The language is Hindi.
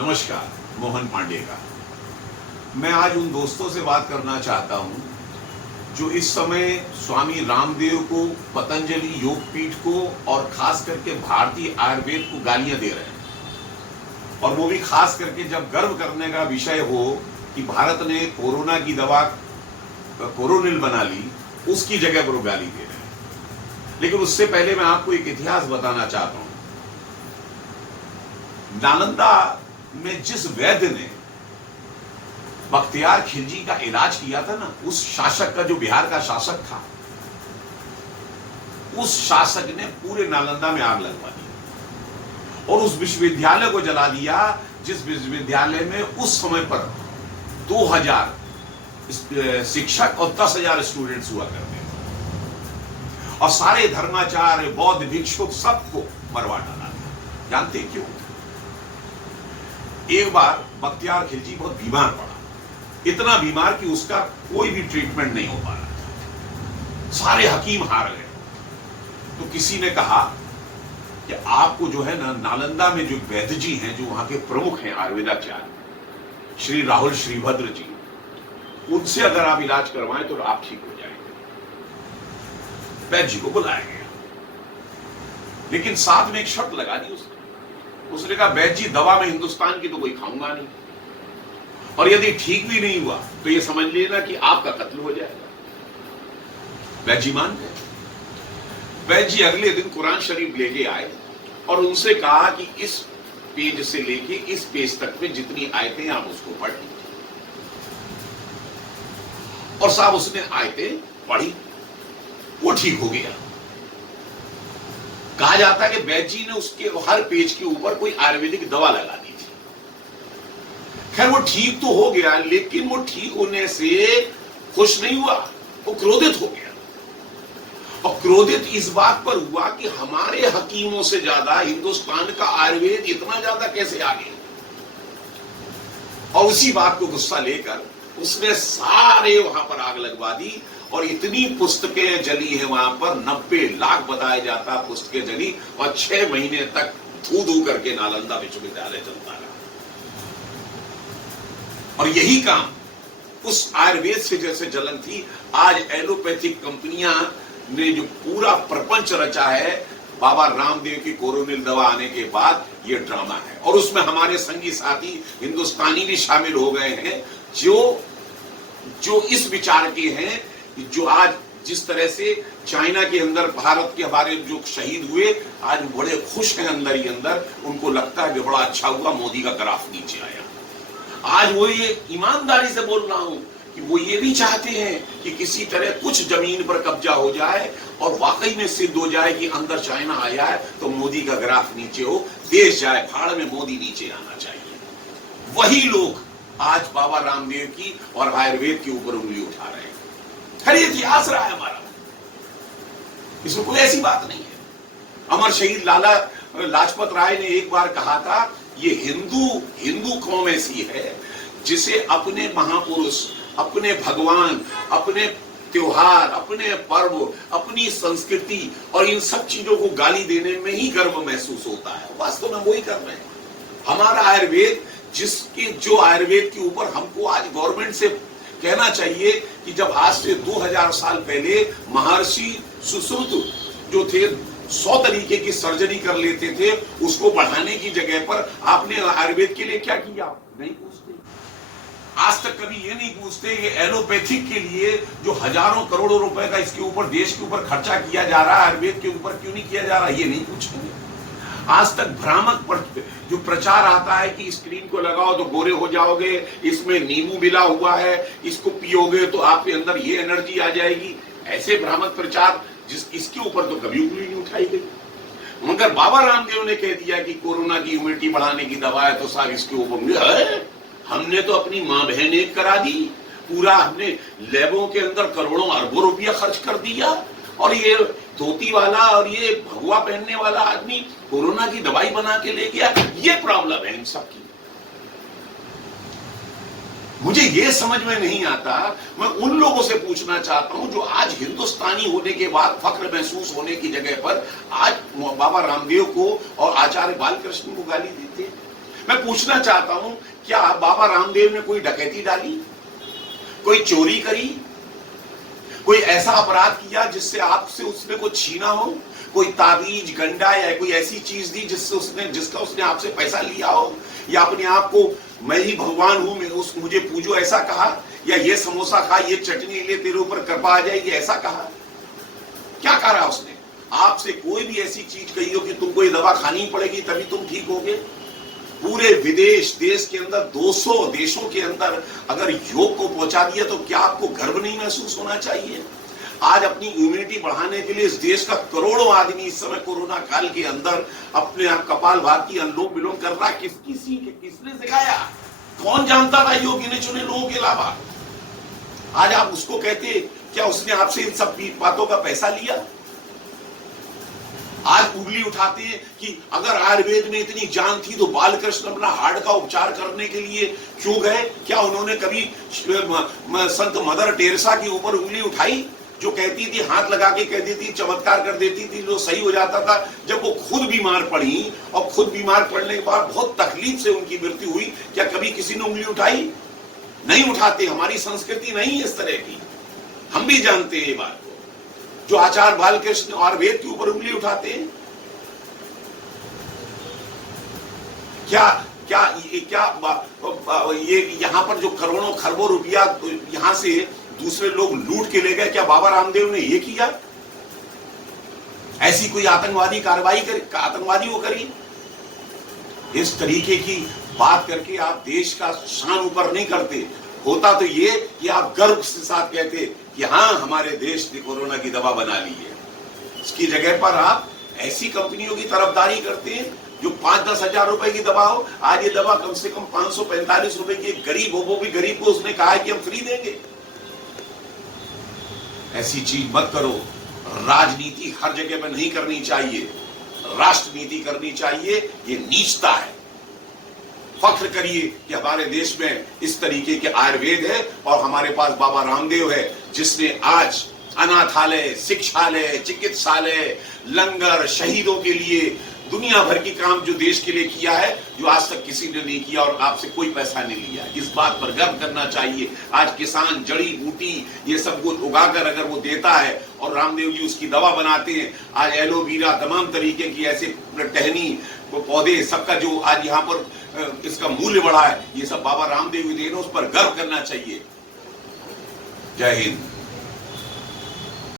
नमस्कार, मोहन पांडे का। मैं आज उन दोस्तों से बात करना चाहता हूं जो इस समय स्वामी रामदेव को, पतंजलि योगपीठ को और खास करके भारतीय आयुर्वेद को गालियां दे रहे हैं। और वो भी खास करके जब गर्व करने का विषय हो कि भारत ने कोरोना की दवा कोरोनिल बना ली, उसकी जगह पर वो गाली दे रहे हैं। लेकिन उससे पहले मैं आपको एक इतिहास बताना चाहता हूं। नालंदा में जिस वैद्य ने बख्तियार खिलजी का इलाज किया था ना, उस शासक का, जो बिहार का शासक था, उस शासक ने पूरे नालंदा में आग लगवा दी और उस विश्वविद्यालय को जला दिया जिस विश्वविद्यालय में उस समय पर 2000 शिक्षक और 10,000 स्टूडेंट्स हुआ करते थे और सारे धर्माचार्य, बौद्ध भिक्षु सबको मरवा डाला था। जानते क्यों? एक बार बख्तियार खिलजी बहुत बीमार पड़ा, इतना बीमार कि उसका कोई भी ट्रीटमेंट नहीं हो पा रहा था। सारे हकीम हार गए। तो किसी ने कहा कि आपको जो है ना, नालंदा में जो वैद्य जी हैं, जो वहां के प्रमुख हैं आयुर्वेदाचार्य, श्री राहुल श्रीभद्र जी, उनसे अगर आप इलाज करवाएं तो आप ठीक हो जाएंगे। वैद्य जी को बुलाया गया, लेकिन साथ में एक शर्त लगा दी उसने कहा, वैद्य जी, दवा में हिंदुस्तान की तो कोई खाऊंगा नहीं, और यदि ठीक भी नहीं हुआ तो यह समझ लेना कि आपका कत्ल हो जाएगा। वैद्य जी मान गए। वैद्य जी अगले दिन कुरान शरीफ लेके आए और उनसे कहा कि इस पेज से लेके इस पेज तक में जितनी आयतें आप उसको पढ़ लीजिए। और साहब उसने आयतें पढ़ी, वो ठीक हो गया। कहा जाता है कि वैद्य जी ने उसके हर पेज के ऊपर कोई आयुर्वेदिक दवा लगा दी थी। खैर वो ठीक तो हो गया, लेकिन वो ठीक होने से खुश नहीं हुआ, वो क्रोधित हो गया। और क्रोधित इस बात पर हुआ कि हमारे हकीमों से ज्यादा हिंदुस्तान का आयुर्वेद इतना ज्यादा कैसे आगे। और उसी बात को गुस्सा लेकर उसने सारे वहां पर आग लगवा दी और इतनी पुस्तकें जली है वहां पर, 90 लाख बताया जाता पुस्तकें जली और 6 महीने तक धू धू करके नालंदा विश्वविद्यालय चलता रहा। और यही काम उस आयुर्वेद से जैसे जलन थी, आज एलोपैथिक कंपनियां ने जो पूरा प्रपंच रचा है बाबा रामदेव की कोरोनिल दवा आने के बाद, ये ड्रामा है। और उसमें हमारे संगी साथी हिंदुस्तानी भी शामिल हो गए हैं जो इस विचार के हैं, जो आज जिस तरह से चाइना के अंदर भारत के हमारे जो शहीद हुए, आज बड़े खुश हैं अंदर ही अंदर। उनको लगता है कि बड़ा अच्छा हुआ मोदी का ग्राफ नीचे आया। आज वो ये ईमानदारी से बोल रहा हूं कि वो ये भी चाहते हैं कि किसी तरह कुछ जमीन पर कब्जा हो जाए और वाकई में सिद्ध हो जाए कि अंदर चाइना आया है तो मोदी का ग्राफ नीचे हो, देश जाए भाड़ में, मोदी नीचे आना चाहिए। वही लोग आज बाबा रामदेव की और आयुर्वेद के ऊपर उंगली उठा रहे हैं। खैर ये इतिहास रहा है हमारा, इसमें कोई ऐसी बात नहीं है। अमर शहीद लाला लाजपत राय ने एक बार कहा था, ये हिंदू कौम ऐसी है जिसे अपने महापुरुष, अपने भगवान, अपने त्योहार, अपने पर्व, अपनी संस्कृति और इन सब चीजों को गाली देने में ही गर्व महसूस होता है। वास्तव में वही कर रहे हैं। हमारा आयुर्वेद, जो आयुर्वेद के ऊपर हमको आज गवर्नमेंट से कहना चाहिए कि जब आज से 2000 साल पहले महर्षि सुश्रुत जो थे 100 तरीके की सर्जरी कर लेते थे, उसको बढ़ाने की जगह पर आपने आयुर्वेद के लिए क्या किया? नहीं पूछते। आज तक कभी ये नहीं पूछते कि एलोपैथिक के लिए जो हजारों करोड़ों रुपए का इसके ऊपर, देश के ऊपर खर्चा किया जा रहा है, आयुर्वेद के ऊपर क्यों नहीं किया जा रहा, ये नहीं पूछेंगे। आज तक भ्रामक जो प्रचार आता है कि स्क्रीन को लगाओ तो गोरे हो जाओगे, इसमें नींबू मिला हुआ है, इसको पियोगे तो आपके अंदर ये एनर्जी आ जाएगी, ऐसे भ्रामक प्रचार इसके ऊपर तो कभी उंगली नहीं उठाई गई। मगर बाबा रामदेव ने कह दिया कि कोरोना की इम्यूनिटी बढ़ाने की दवा है, तो साहब इसके ऊपर हमने तो अपनी मां बहन एक करा दी, पूरा हमने लैबों के अंदर करोड़ों अरबों रुपया खर्च कर दिया, और ये धोती वाला और ये भगवा पहनने वाला आदमी कोरोना की दवाई बना के ले गया। ये प्रॉब्लम है इन सब की। मुझे ये समझ में नहीं आता। मैं उन लोगों से पूछना चाहता हूं जो आज हिंदुस्तानी होने के बाद फख्र महसूस होने की जगह पर आज बाबा रामदेव को और आचार्य बालकृष्ण को गाली देते। मैं पूछना चाहता हूं, क्या बाबा रामदेव ने कोई डकैती डाली, कोई चोरी करी, कोई ऐसा अपराध किया जिससे आपसे उसने कुछ छीना हो, कोई ताबीज गंडा या कोई ऐसी चीज दी जिसका उसने आपसे पैसा लिया हो, या अपने आप को मैं ही भगवान हूं, मुझे पूजो ऐसा कहा, या ये समोसा खा, ये चटनी ले, तेरे ऊपर कृपा आ जाएगी ऐसा कहा? क्या कहा उसने? आपसे कोई भी ऐसी चीज कही हो कि तुमको ये दवा खानी पड़ेगी तभी तुम ठीक होगे? पूरे विदेश देश के अंदर 200 देशों के अंदर अगर योग को पहुंचा दिया तो क्या आपको गर्व नहीं महसूस होना चाहिए? आज अपनी इम्यूनिटी बढ़ाने के लिए इस देश का करोड़ों आदमी इस समय कोरोना काल के अंदर अपने आप कपालभाति अनुलोम विलोम कर रहा। किसकी सीख, किसने सिखाया? कौन जानता था योग गिने चुने लोगों के अलावा? आज आप उसको कहते, क्या उसने आपसे इन सब बातों का पैसा लिया? आज उंगली उठाते हैं कि अगर आयुर्वेद में इतनी जान थी तो बालकृष्ण अपना हार्ट का उपचार करने के लिए क्यों गए? क्या उन्होंने कभी संत मदर टेरेसा के ऊपर उंगली उठाई, जो कहती थी, हाथ लगा के कहती थी, चमत्कार कर देती थी, जो सही हो जाता था? जब वो खुद बीमार पड़ी और खुद बीमार पड़ने के बाद बहुत तकलीफ से उनकी मृत्यु हुई, क्या कभी किसी ने उंगली उठाई? नहीं उठाते। हमारी संस्कृति नहीं है इस तरह की, हम भी जानते हैं ये बात को। जो आचार्य बालकृष्ण आयुर्वेद के ऊपर उंगली उठाते हैं, ये यहां पर जो करोड़ों खरबों रुपया यहां से दूसरे लोग लूट के ले गए, क्या बाबा रामदेव ने ये किया? ऐसी कोई आतंकवादी कार्रवाई आतंकवादी वो करी? इस तरीके की बात करके आप देश का शान ऊपर नहीं करते। होता तो ये कि आप गर्व के साथ कहते कि हाँ, हमारे देश ने कोरोना की दवा बना ली है। इसकी जगह पर आप ऐसी कंपनियों की तरफदारी करते हैं जो 5-10 हजार रुपए की दवा हो। आज ये दवा कम से कम 545 रुपए की, गरीब हो, वो भी गरीब को उसने कहा है कि हम फ्री देंगे। ऐसी चीज मत करो। राजनीति हर जगह पर नहीं करनी चाहिए, राष्ट्रनीति करनी चाहिए। ये नीचता है। फख्र करिए कि हमारे देश में इस तरीके के आयुर्वेद है और हमारे पास बाबा रामदेव है, जिसने आज अनाथालय, शिक्षालय, चिकित्सालय, लंगर, शहीदों के लिए दुनिया भर की काम जो देश के लिए किया है, जो आज तक किसी ने नहीं किया और आपसे कोई पैसा नहीं लिया। इस बात पर गर्व करना चाहिए। आज किसान जड़ी बूटी ये सब कुछ उगाकर अगर वो देता है और रामदेव जी उसकी दवा बनाते हैं, आज एलोवेरा, तमाम तरीके की ऐसे टहनी पौधे, सबका जो आज यहाँ पर इसका मूल्य बढ़ा है, ये सब बाबा रामदेव जी देना, उस पर गर्व करना चाहिए। जय हिंद।